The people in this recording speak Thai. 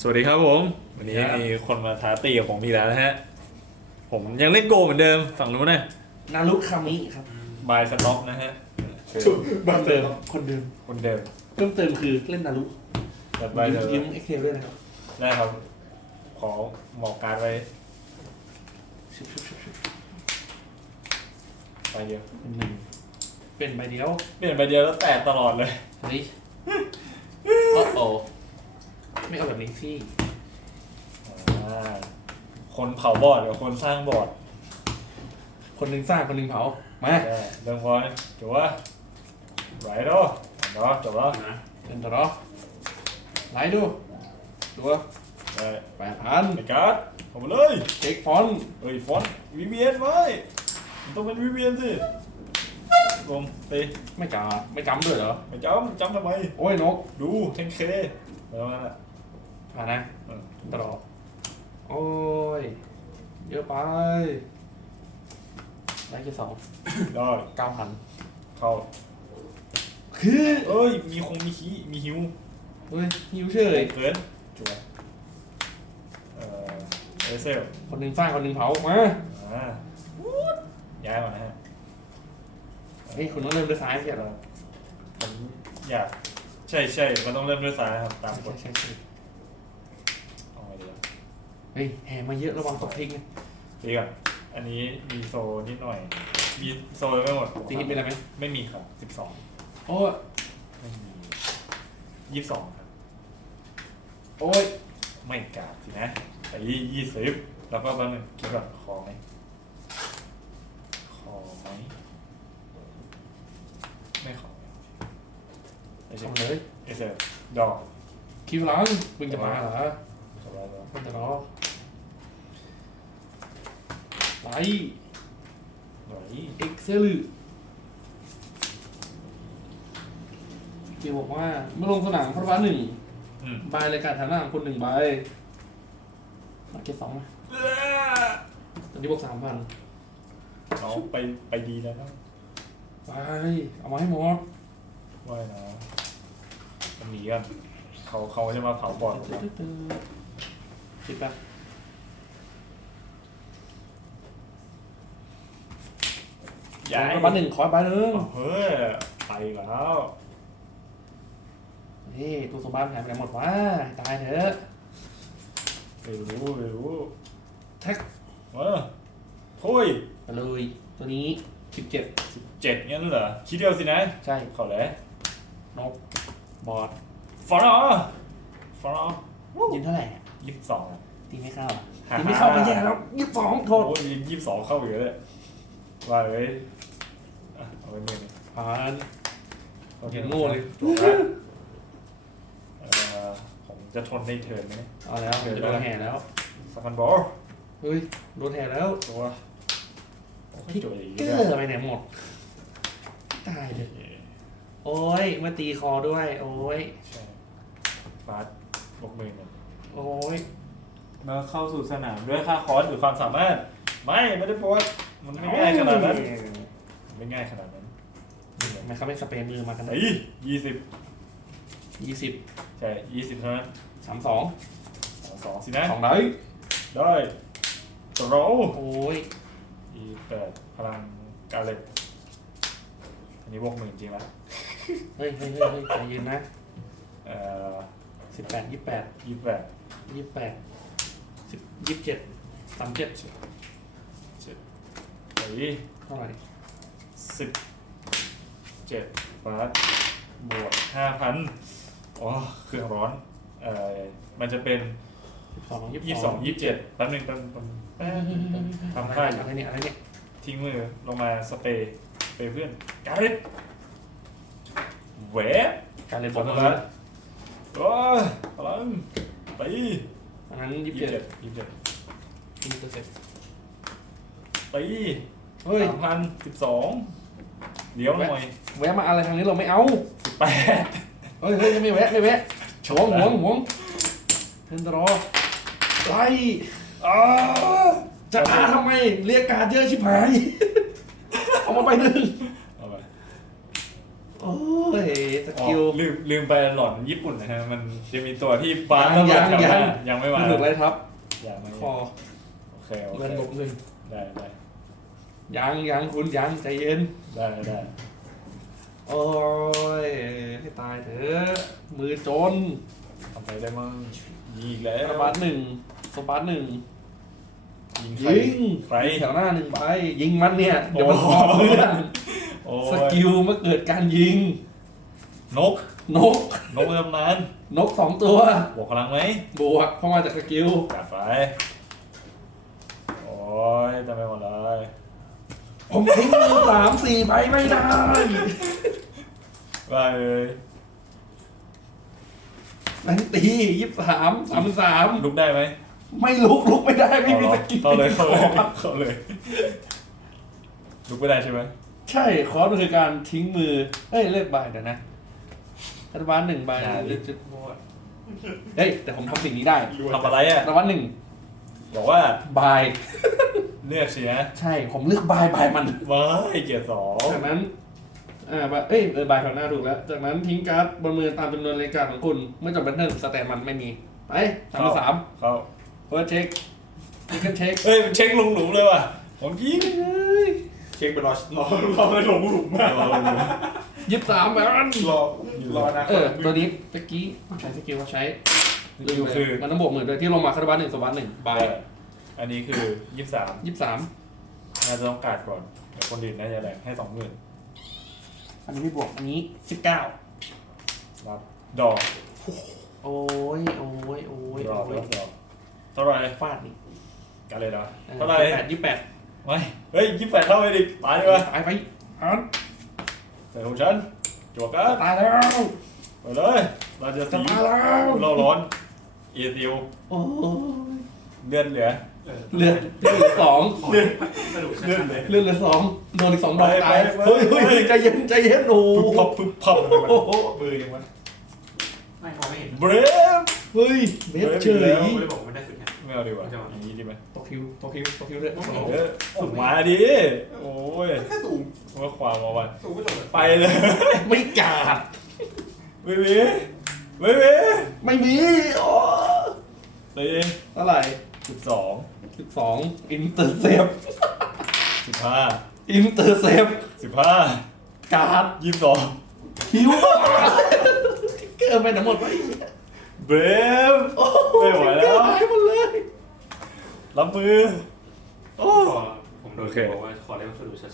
สวัสดีครับผม วันนี้ครับมีคนมาท้าตีกับผมอีกแล้วนะฮะ ผมยังเล่นโกเหมือนเดิมฝั่งนู้นนะนารุคามิครับบายสต็อกนะฮะ คนเดิมคนเดิมคนเดิมเพิ่มเติมคือเล่นนารุจัดบายเถยิ้มอะเอ็กเทลด้วยนะครับได้ครับ ขอหมอกการดไว้ชุบชุบชุบชุบใบเดียวเป็นหนึ่งเป็นใบเดียวเปลี่ยนใบเดียวแล้วแตกตลอดเลย เฮ้ย โอ้โอ ไม่เอาแบบนี้สิอ่าคนเผาบอร์ดกับคนสร้างบอร์ดคนหนึ่งสร้างคนหนึ่งเผามา ได้เรื่องพอนะถือว่าไหวเนาะเนาะจบแล้วเป็นตรอไลท์ดูดูว่าได้แปดพันไอ้การ์ดเอามาเลยเช็คฟอนต์เฮ้ยฟอนต์วีเวียนไว้มันต้องเป็นวีเวียนสิลงตีไม่กาไม่กำด้วยเหรอไม่จำจำทำไม โอ้ยนก ดูเทนเคแล้วนั่นแหละ ผ่านนะเออตรอโอ้ย เยอะไปไลท์แค่สองได้เก้าพันเข้าคือเอ้ย มีคงมีขี้มีหิวเฮ้ยหิวเฉยเกินจัวเอ่อเอเซลคนหนึ่งสร้างคนหนึ่งเผามาอ่าย้ายมานะฮะเฮ้ยคุณต้องเริ่มด้วยซ้ายไม่ใช่เหรอผมอยาก ใช่ใช่มันต้องเริ่มด้วยซ้ายนะครับตามกฎใช่ใช่เอาไงดีวะ เฮ้ยแห่มาเยอะระวังตกทิ้งนะตีก่อนอันนี้มีโซนิดหน่อย มีโซไม่หมดตีฮิตเป็นอะไรไหมไม่มีครับสิบสองโอ้ยไม่มียี่สิบสองครับ โอ้ยไม่กาดสินะแต่ยี่ยี่สิบแล้วก็แป๊บนึงคิดก่อนคอไหมคอไหมไม่ขอไอเจทำเลยเอเซดอกคิวหลังมึงจะมาเหรอ จบแล้วจบแล้วมันจะรอไปหน่อยเอ็กเซลเกี่ยวบอกว่าเมื่อลงสนามพระบาหนึ่งอืม ใบรายการฐานะของคนหนึ่งใบมาเก็ตสองมาตอนนี้บวกสามพันน้องไปไปดีแล้วนะไปเอามาให้หมด ว่ายนะมันหนีกัน เขาเขาจะมาเผาบอลผมนะคิดปะย้ายพระบาหนึ่งขอใบหนึ่งเฮ้ยไปแล้วเฮ้ยตัวสมบัติหายไปไหนหมดวะตายเถอะไม่รู้ไม่รู้แท็กเออโถ้ยไปเลยตัวนี้สิบเจ็ดเจ็ดงั้นเหรอคิดเดียวสินะ ใช่เขาเลยนกบอด ฟอนอ๋อฟอนอ๋อยินเท่าไหร่ยี่สิบสองอะตีไม่เข้าอะฮ่าตีไม่เข้าก็แย่แล้วยี่สิบสองโทษโอ้ยยี่สิบสองเข้าอยู่เลยว่าเลยอะเอาไปเมียนผ่านโอเคเห็นโง่เลยจบแล้วเอ่อผมจะทนในเทิร์นไหมเอาแล้วจะโดนแห่แล้วสักพันบอลเฮ้ยโดนแห่แล้วตัวโอ้ยจบอย่างนี้เกได้อร์ไปไหนหมด ตายเลยโอ้ยมาตีคอด้วย โอ้ย ใช่ฟาสบวกมือเนี่ยโอ้ยมาเข้าสู่สนามด้วยค่าคอร์สหรือความสามารถ ไม่ไม่ได้โพสต์มันไม่ง่ายขนาดนั้นไม่ง่ายขนาดนั้นทำไมเขาไม่สเปรย์มือมากันไอ้ยี่สิบยี่สิบใช่ยี่สิบเท่านั้นสามสองสองสองสินะสองไดได้สโรโอ้ยอีแปดพลังกาเล็ตอันนี้บวกหมื่นจริงละเฮ้ยเฮ้ยเฮ้ยเฮ้ยใจเย็นนะเอ่อ สิบแปดยี่แปดยี่แปดยี่แปดสิบยี่เจ็ดสามเจ็ดไอ้เท่าไหร่สิบเจ็ดฟาสบวกห้าพันอ๋อเครื่องร้อนเอ่อมันจะเป็นสิบสองยี่ยี่สิบสองยี่สิบเจ็ดแป๊บหนึงแป๊บนึงแป๊บนึงแป๊บนึงทำท่าอยู่อะไรเนี่ยอะไรเนี่ยทิ้งมือลงมาสเปรย์สเปรย์เพื่อนการ์ดแหวะการเลยบบออกกมามาแล้ว โอ้ยพลังไปอันนั้นยี่ยี่สิสิบบเจ็เจ็ดดยี่สิบเจ็ดยี่สิบเจ็ดไปเฮ้ย สามพันสิบสองเดี๋ยวหน่อยแวะมาอะไรทางนี้เราไม่เอา สิบแปดเฮ้ยเฮ้ยไม่แวะไม่แวะหวงหวงหวงเทนตรอไล่อ้าจะอาทำไมเรียกการดเยอะชิบหาย เอามาไปหนึ่งเอาไป โอ้โอ้ยสอ๋อกิล ลืมลืมไปหลอนญี่ปุ่นนะฮะ มันจะมีตัวที่บาร์ยังตำรวจแถวหยัน้างยังไม่มาถูกไรครับ ยังไม่คอโอเคโอเคเงินบวกหนึ่งได้ได้ยังยังคุณยังใจเย็น ได้ได้โอ้ยให้ตายเถอะมือจนทำไปได้มั้งยิงอีกแล้วสปาร์ตหนึ่งสปาร์ตหนึ่งยิงใครยิงใคร แถวหน้าหนึ่งใบยิงมันเนี่ยเดี๋ยวมันโอ้ขอเพื่อนโอ้ สยกิลเมื่อเกิดการยิง นก นก นกเริ่มนานนกสองตัว บวกพลังไหมบวกเข้ามาจากสกิลจัดไป โอ้ยทำไปหมดเลยผมทิ้งมือสามสี่ใบไม่ได้ ไปเลยนั่นตียี่สามสามสามลุกได้ไหมไม่ลุกลุกไม่ได้ไม่มีสกิลเข้าเลยเข้าเลยเข้าเลย ลุกไม่ได้ใช่ไหม ใช่คอร์สมันคือการทิ้งมือ เอ้ยเลิกใบเดี๋ยวนะรัฐบาลหนึ่งใบเลือกจุดโทษเฮ้ย แต่ผมทำสิ่งนี้ได้ทำอะไรอะรัฐบาลหนึ่งบอกว่าบายเลือกเสียใช่ผมเลือกบายบายมัน ว้ายเกียรติสองจากนั้น อ่าบายเอ้ยเออบายแถวหน้าถูกแล้ว จากนั้นทิ้งการ์ดบนมือตามจำนวนรายการของคุณ เมื่อจบแบตเทิลสแตนมันไม่มี ไปสามต่อสามเข้าเฟิร์สเช็คซิกเกิลเช็คเฮ้ยมันเช็คลงหลุมเลยว่ะของจริง เช็คไปรอรอรอไปหลงหลุมมากยี่สิบสามแบบนั้นรอรอนะเออตัวนี้ตะกี้ใช้สกิลว่าใช้สกิลคือมันต้องบวกหมื่นโดยที่ลงมาคาร์บันหนึ่งสวัสดหนึ่งบายอันนี้คือยี่สิบสามยี่สิบสามน่าจะต้องการดก่อนเดี๋ยวคนอื่นน่าจะแรงให้สองหมื่นอันนี้ไม่บวกอันนี้สิบเก้ารับดอกโอ้ยโอ้ยโอ้ยดอกโอ้ยรับดอกเท่าไหรฟาดนี่กันเลยนะออเท่าไหรยี่สิบแปดยี่สิบแปด ไม่เฮ้ยยี่สิบแปดเท่าไปดิตายดีวะตายไปอันใส่ของฉันจวกกันตายแล้ว ไปเลยเราจะจะสีตายแล้ว เราร้อนเอซิวโอ้ยเลือดเหลือเลือดเลือดเหลือสองเลื่อนสนุกชัดๆเลย เลือดเหลือสองโดนอีกสองดอกไปตายไปไป เฮ้ยเฮ้ยเฮ้ยใจเย็นใจเย็นหนูปึ๊บพับปึ๊บพับโอ้โหมือยังวะไม่พอไม่เห็นเบรฟเฮ้ยเบสเฉย ไม่ได้บอกว่ามันได้ฝึกไงไม่ เอาดีกว่าไม่เอาอย่างนี้ดีไหมตกคิวตกคิวตกคิวเลยเออส่งมาดิโอ้ยแค่สูงว่าความมาวันสูงไม่จบเลยไปเลย ไม่กาดไม่มีไม่มีไม่มีโอ้เลยเท่าไหร่สิบสองสิบสองอินเตอร์เซฟสิบห้าอินเตอร์เซฟสิบห้าการ์ดยี่สิบสองคิวทิกเกอร์ไปไหนหมดวะ เบรฟโอ้ไม่ไหวแล้วหายหมดเลยรับมือ โอ้พอผมโดนบอกว่าขอเล่นสนุกชัด